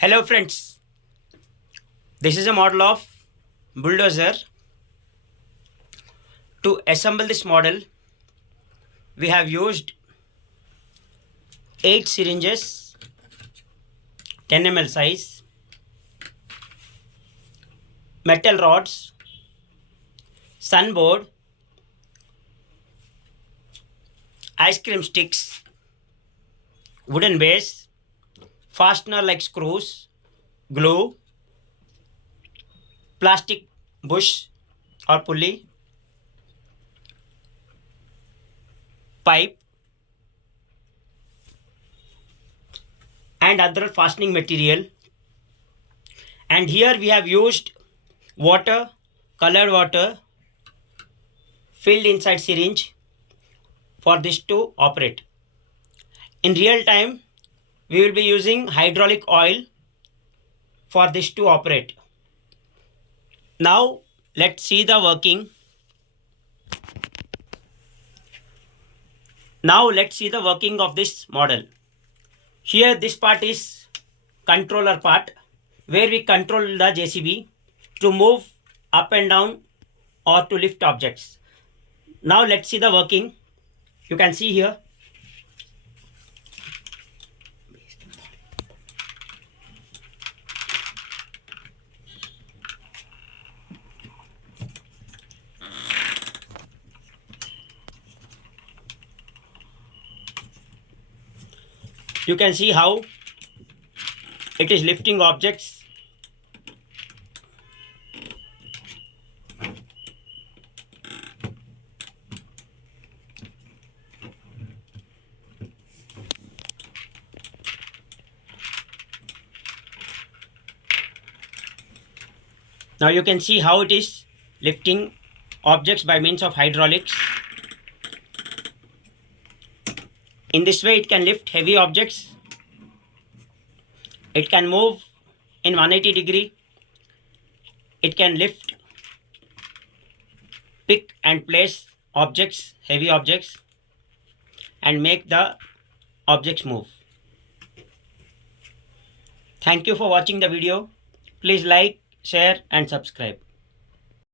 Hello friends, this is a model of Bulldozer. To assemble this model, we have used 8 syringes, 10 ml size, metal rods, sunboard, ice cream sticks, wooden base, fastener like screws, glue, plastic bush or pulley, pipe, and other fastening material. And here we have used water, colored water filled inside syringe for this to operate. In real time, we will be using hydraulic oil for this to operate. Now let's see the working. Now let's see the working of this model. Here this part is controller part where we control the JCB to move up and down or to lift objects. Now let's see the working. You can see here. You can see how it is lifting objects. Now you can see how it is lifting objects by means of hydraulics. In this way it can lift heavy objects. It can move in 180 degree. It can lift, pick and place objects, heavy objects, and make the objects move. Thank you for watching the video. Please like, share and subscribe.